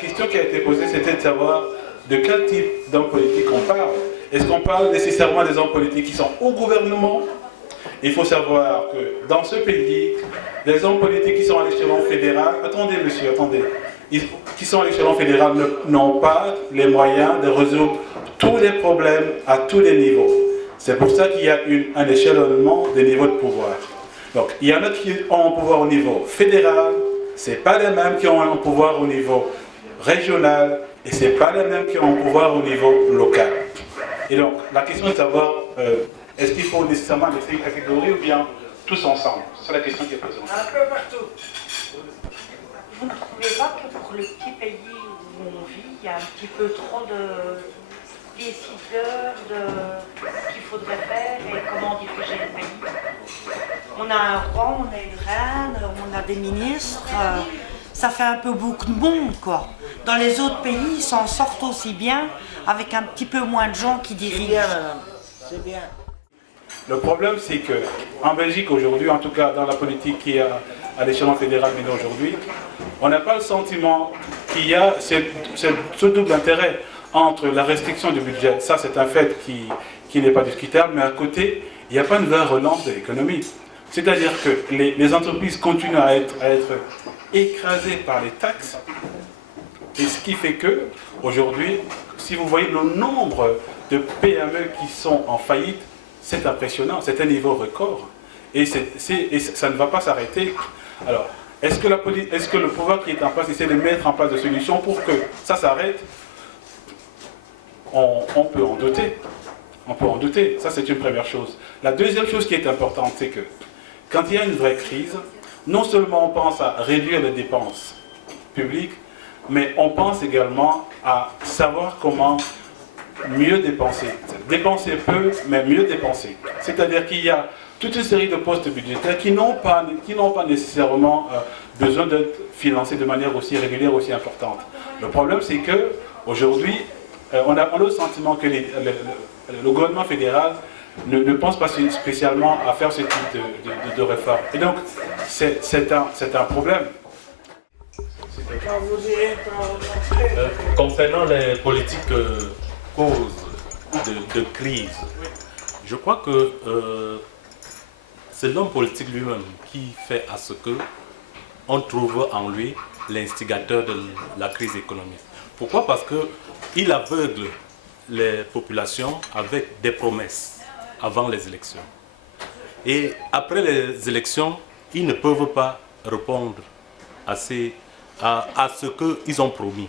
question qui a été posée, c'était de savoir de quel type d'hommes politiques on parle. Est-ce qu'on parle nécessairement des hommes politiques qui sont au gouvernement? Il faut savoir que dans ce pays, les hommes politiques qui sont à l'échelon fédéral, attendez monsieur, attendez, qui sont à l'échelon fédéral n'ont pas les moyens de résoudre tous les problèmes à tous les niveaux. C'est pour ça qu'il y a un échelonnement des niveaux de pouvoir. Donc, il y en a qui ont un pouvoir au niveau fédéral, ce n'est pas les mêmes qui ont un pouvoir au niveau régional, et ce n'est pas les mêmes qui ont un pouvoir au niveau local. Et donc, la question est de savoir, est-ce qu'il faut nécessairement laisser une catégorie ou bien tous ensemble? C'est la question qui est posée. Un peu partout. Vous ne trouvez pas que pour le petit pays où on vit, il y a un petit peu trop de décideurs de ce qu'il faudrait faire et comment diriger le pays? On a un roi, on a une reine, on a des ministres, ça fait un peu beaucoup de monde, quoi. Dans les autres pays, ils s'en sortent aussi bien, avec un petit peu moins de gens qui dirigent. C'est bien, madame. C'est bien. Le problème, c'est qu'en Belgique aujourd'hui, en tout cas dans la politique qui est à l'échelon fédéral aujourd'hui, on n'a pas le sentiment qu'il y a ce double intérêt entre la restriction du budget. Ça, c'est un fait qui n'est pas discutable, mais à côté, il n'y a pas une vraie relance de l'économie. C'est-à-dire que les entreprises continuent à être écrasées par les taxes, et ce qui fait que, aujourd'hui, si vous voyez le nombre de PME qui sont en faillite, c'est impressionnant, c'est un niveau record. Et ça ne va pas s'arrêter. Alors, est-ce que le pouvoir qui est en place essaie de mettre en place des solutions pour que ça s'arrête? On peut en douter. On peut en douter. Ça, c'est une première chose. La deuxième chose qui est importante, c'est que quand il y a une vraie crise, non seulement on pense à réduire les dépenses publiques, mais on pense également à savoir comment mieux dépenser. Dépenser peu, mais mieux dépenser. C'est-à-dire qu'il y a toute une série de postes budgétaires qui n'ont pas nécessairement besoin d'être financés de manière aussi régulière, aussi importante. Le problème, c'est qu'aujourd'hui, on a le sentiment que le gouvernement fédéral ne pense pas spécialement à faire ce type de réforme. Et donc, c'est un problème. Concernant les politiques causes de crise, je crois que c'est l'homme politique lui-même qui fait à ce que on trouve en lui l'instigateur de la crise économique. Pourquoi? Parce qu'il aveugle les populations avec des promesses avant les élections. Et après les élections, ils ne peuvent pas répondre à ce qu'ils ont promis.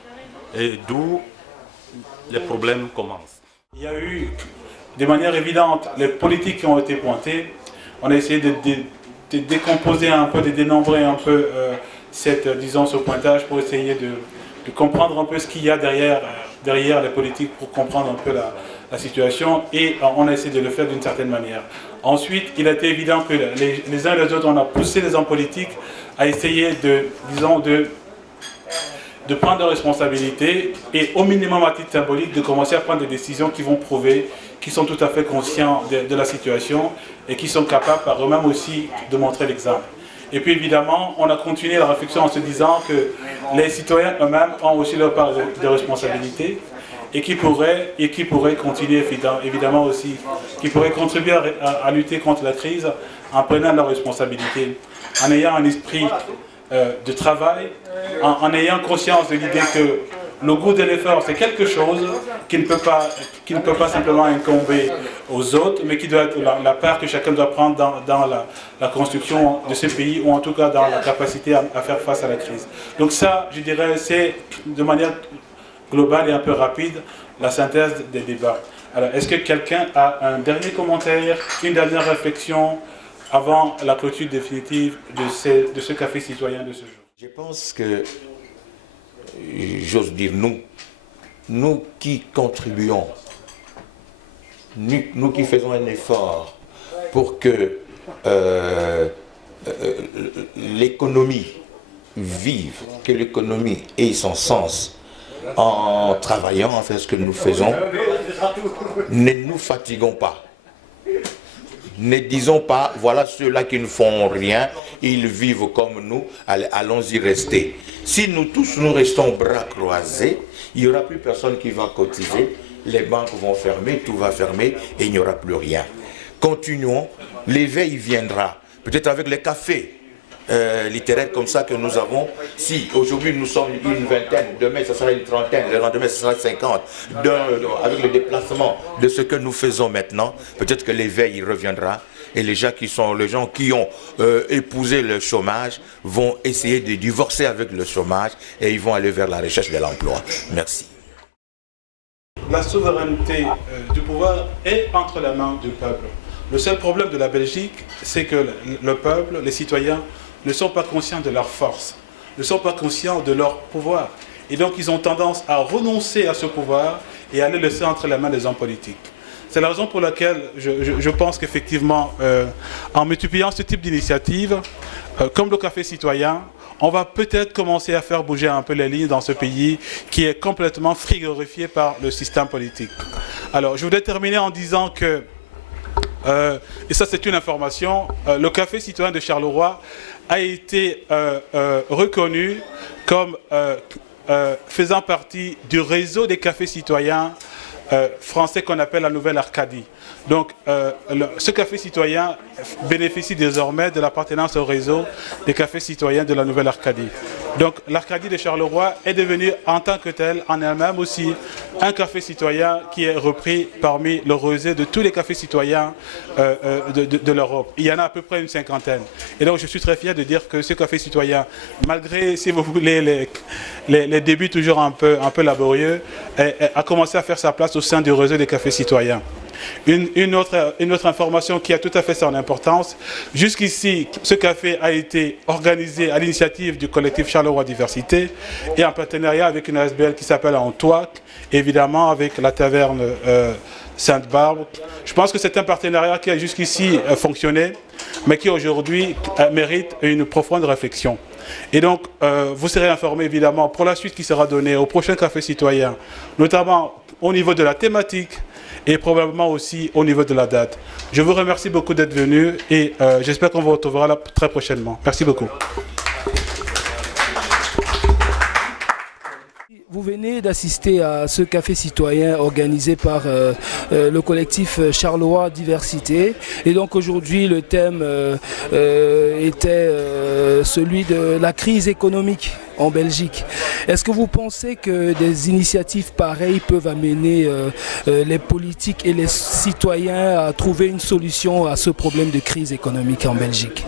Et d'où les problèmes commencent. Il y a eu, de manière évidente, les politiques qui ont été pointées. On a essayé de décomposer un peu, de dénombrer un peu ce pointage pour essayer de comprendre un peu ce qu'il y a derrière les politiques pour comprendre un peu la situation, et on a essayé de le faire d'une certaine manière. Ensuite, il a été évident que les uns et les autres, on a poussé les hommes politiques à essayer de prendre des responsabilités et au minimum à titre symbolique de commencer à prendre des décisions qui vont prouver qu'ils sont tout à fait conscients de la situation et qui sont capables par eux-mêmes aussi de montrer l'exemple. Et puis évidemment, on a continué la réflexion en se disant que les citoyens eux-mêmes ont aussi leur part de responsabilité et qui pourraient continuer évidemment aussi, qui pourraient contribuer à lutter contre la crise en prenant leurs responsabilités, en ayant un esprit de travail, en ayant conscience de l'idée que le goût de l'effort, c'est quelque chose qui ne peut pas simplement incomber aux autres, mais qui doit être la part que chacun doit prendre dans la construction de ce pays, ou en tout cas dans la capacité à faire face à la crise. Donc ça, je dirais, c'est de manière globale et un peu rapide la synthèse des débats. Alors, est-ce que quelqu'un a un dernier commentaire, une dernière réflexion avant la clôture définitive de ce café citoyen de ce jour? Je pense que, j'ose dire nous qui contribuons, nous qui faisons un effort pour que l'économie vive, que l'économie ait son sens, en travaillant, en fait ce que nous faisons, ne nous fatiguons pas. Ne disons pas, voilà ceux-là qui ne font rien, ils vivent comme nous, allons-y rester. Si nous tous nous restons bras croisés, il n'y aura plus personne qui va cotiser, les banques vont fermer, tout va fermer et il n'y aura plus rien. Continuons, l'éveil viendra, peut-être avec les cafés littéraires comme ça que nous avons. Si aujourd'hui nous sommes une vingtaine, demain ce sera une trentaine, le lendemain ce sera 50, avec le déplacement de ce que nous faisons maintenant, peut-être que l'éveil reviendra et les gens qui ont épousé le chômage vont essayer de divorcer avec le chômage et ils vont aller vers la recherche de l'emploi. Merci. La souveraineté du pouvoir est entre les mains du peuple. Le seul problème de la Belgique, c'est que le peuple, les citoyens, ne sont pas conscients de leur force, ne sont pas conscients de leur pouvoir. Et donc, ils ont tendance à renoncer à ce pouvoir et à le laisser entre les mains des hommes politiques. C'est la raison pour laquelle je pense qu'effectivement, en multipliant ce type d'initiative, comme le Café Citoyen, on va peut-être commencer à faire bouger un peu les lignes dans ce pays qui est complètement frigorifié par le système politique. Alors, je voudrais terminer en disant que, et ça c'est une information, le Café Citoyen de Charleroi a été reconnu comme faisant partie du réseau des cafés citoyens français qu'on appelle la Nouvelle Arcadie. Donc, ce café citoyen bénéficie désormais de l'appartenance au réseau des cafés citoyens de la Nouvelle Arcadie. Donc, l'Arcadie de Charleroi est devenue en tant que tel, en elle-même aussi, un café citoyen qui est repris parmi le réseau de tous les cafés citoyens de l'Europe. Il y en a à peu près une cinquantaine. Et donc, je suis très fier de dire que ce café citoyen, malgré, si vous voulez, les débuts toujours un peu laborieux, a commencé à faire sa place au sein du réseau des cafés citoyens. Une autre information qui a tout à fait son importance, jusqu'ici, ce café a été organisé à l'initiative du collectif Charleroi Diversité et en partenariat avec une ASBL qui s'appelle Antouac, évidemment avec la taverne Sainte-Barbe. Je pense que c'est un partenariat qui a jusqu'ici fonctionné, mais qui aujourd'hui mérite une profonde réflexion. Et donc, vous serez informés évidemment pour la suite qui sera donnée au prochain Café Citoyen, notamment au niveau de la thématique et probablement aussi au niveau de la date. Je vous remercie beaucoup d'être venus et j'espère qu'on vous retrouvera là très prochainement. Merci beaucoup. Vous venez d'assister à ce café citoyen organisé par le collectif Charleroi Diversité. Et donc aujourd'hui, le thème était celui de la crise économique en Belgique. Est-ce que vous pensez que des initiatives pareilles peuvent amener les politiques et les citoyens à trouver une solution à ce problème de crise économique en Belgique ?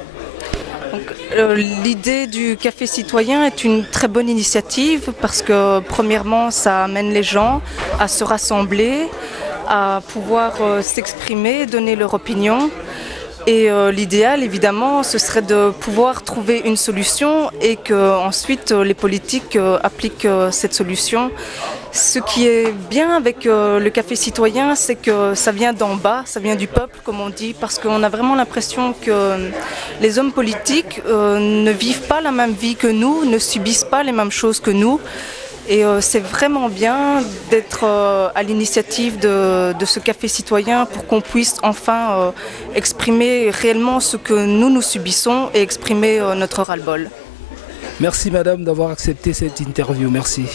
L'idée du café citoyen est une très bonne initiative parce que premièrement ça amène les gens à se rassembler, à pouvoir s'exprimer, donner leur opinion. Et l'idéal, évidemment, ce serait de pouvoir trouver une solution et qu'ensuite les politiques appliquent cette solution. Ce qui est bien avec le café citoyen, c'est que ça vient d'en bas, ça vient du peuple, comme on dit, parce qu'on a vraiment l'impression que les hommes politiques ne vivent pas la même vie que nous, ne subissent pas les mêmes choses que nous. Et c'est vraiment bien d'être à l'initiative de ce café citoyen pour qu'on puisse enfin exprimer réellement ce que nous subissons et exprimer notre ras-le-bol. Merci madame d'avoir accepté cette interview. Merci.